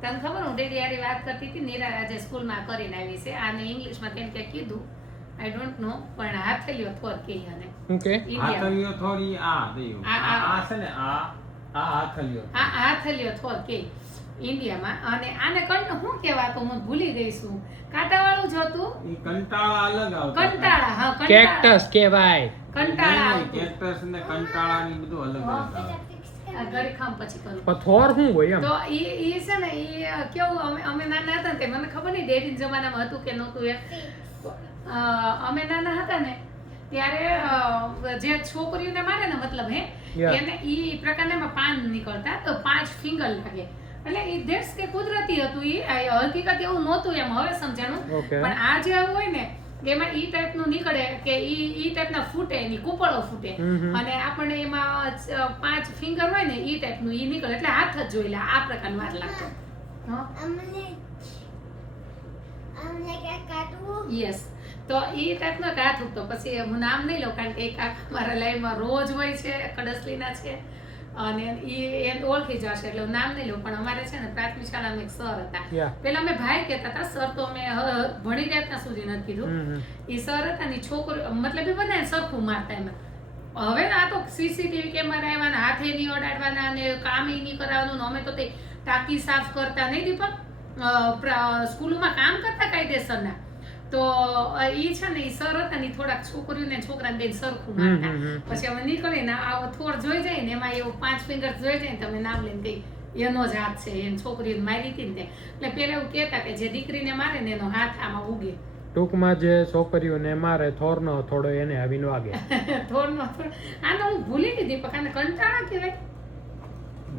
તને ખબર હું ડેડી હારી વાત કરતી હતી નીરા આજે સ્કૂલમાં કરીને આવી છે આને ઇંગ્લિશમાં તેને કંઈક કીધું આઈ ડોન્ટ નો પણ હાથેલીઓ થોર કે આને ઓકે હાથલીઓ થોડી દેવું આ છે ને આ હાથલીઓ હાથેલીઓ થોર કે ઇન્ડિયામાં અને આને શું કહેવાતું હું ભૂલી ગઈ છું કાંટાવાળું જ હતું ઈ કંટાળા અલગ આવતા કંટાળા હા કેક્ટસ કહેવાય કંટાળા આવતું. કેક્ટસ ને કંટાળા ની બધું અલગ અલગ આવે. આ ઘડી ખામ પછી કરું પણ થોર શું હોય એમ તો ઈ છે ને ઈ કેવું અમે નાના હતા ને તે મને ખબર નહીં ડેડી જમાનામાં હતું કે નહોતું એ અમે નાના હતા ને ત્યારે જે છોકરીઓને મારે ને મતલબ Yeah. એને ઈ પ્રકારના પાન નીકળતા તો 5 ફિંગર લાગે એટલે ઈ ધેટ્સ કે કુદરતી હતું ઈ હકીકત એવું નહોતું એમ હવે સમજાણું Okay. પણ આ જે હોય ને એમાં ઈ ટાઈપનું નીકળે કે ઈ ટાઈપના ફૂટે એની કુપળો ફૂટે અને આપણને એમાં 5 ફિંગર હોય ને ઈ ટાઈપનું ઈ નીકળે એટલે હાથ જ જોઈ લે આ પ્રકારનો વાર લાગતો યસ તો ઈ ટાઈપનો હાથ ઉગતો પછી હું નામ નહીં લઉં કારણ કે એક આખા મારા લાઈવમાં રોજ હોય છે કડસલીના છે અને ઈ એને ઓળખી જશે એટલે હું નામ નહીં લઉં પણ અમારે છે ને પ્રાથમિક શાળામાં એક સર હતા Yeah. પેલા અમે ભાઈ કહેતા હતા સર તો અમે ભણી ગયા ત્યાં સુધી નથી કીધું ઈ સર હતા ને ઈ છોકરી મતલબ એ બધાને સરખું મારતા એમાં હવે આ તો સીસીટીવી કેમેરા આવ્યા હાથે નહીં ઓડાડવાના ને કામ નહીં કરાવવાનું ને અમે તો તે ટાંકી સાફ કરતા નહીં દીપક સ્કૂલોમાં કામ કરતા કાયદેસરના તો ઈ છે ને ઈ સર હતા ને ઈ થોડાક છોકરીઓને છોકરાને બેન સરખું મારતા પછી અમે નીકળીને આવો થોર જોઈ જાય ને એમાં એવું 5 ફિંગર જોઈ જાય ને તમે નામ લઈને કઈ એનો જ હાથ છે એને છોકરીને મારી હતી ને એટલે પેલા એવું કહેતા કે જે દીકરીને મારે ને એનો હાથ આમાં ઉગે ટૂંકમાં જે છોકરીઓને મારે થોરનો થોડો એને આવીને વાગે થોડનો થોડ આનો હું ભૂલી ગઈ દીપક આને કંટાળા કહેવાય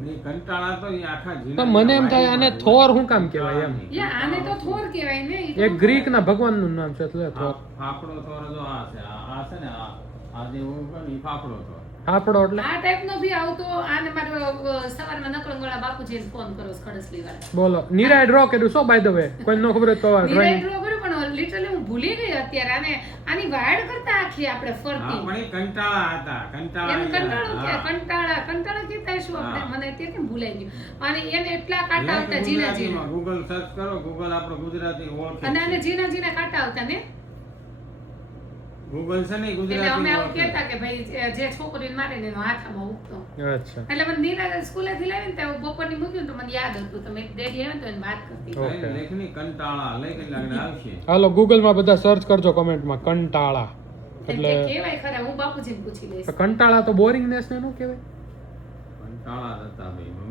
ઈ કંટાળા તો ઈ આખા તો જીવન મને એમ થાય આને થોર શું કામ કહેવાય એમ યા આને તો થોર કહેવાય ને ઈ તો એક ગ્રીક ના ભગવાનનું નામ છે એટલે થોર ફાફડો થોર જો આ છે આ છે ને આ જે ઉગો ને ઈ ફાફડો થોર આપડો એટલે આ ટાઈપનો ભી આવતો આને મારો સવારમાં નકળંગોળા બાપુજીને ફોન કરો કડસલી વાળા બોલો નિરાય ડ્રો કર્યું સો બાય ધ વે કોઈ ન ખબર હોય તો નિરાય ડ્રોઈંગ ડ્રો કર્યું પણ લિટરલી હું ભૂલી ગઈ અત્યારે આની વાડ કરતા આખી આપણે ફરતી પણ ઈ કંટાળા હતા કંટાળા એનું કંટાળો કે કંટાળા કહેતા શું આપણે મને તે કેમ ભૂલાઈ ગયું અને એને એટલા કાંટા આવતા જીના જીના ગૂગલ સર્ચ કરો ગૂગલ આપણો ગુજરાતી ઓળખે અને આને જીના જીના કાંટા આવતા ને ગૂગલ છે ને એટલે ગુજરાતી અમે આવું ઓળખે. કહેતા કે ભાઈ જે છોકરીને મારે ને એનો હાથમાં ઉગતો અચ્છા એટલે મને નીરા સ્કૂલેથી લાવીને તો બપોરની મૂક્યું ને તો મને યાદ હતું તો મેં ડેડી આવ્યો તો એને વાત કરતી Okay. કઈ લેખની કંટાળા લઈ કઈ લાગડે આવશે હાલો ગૂગલ માં બધા સર્ચ કરજો કમેન્ટમાં કંટાળા એટલે એટલે કેવાય ખરા હું બાપુજીને પૂછી લઈશ કંટાળા તો બોરિંગનેસ ને નું કહેવાય કંટાળા હતા ભાઈ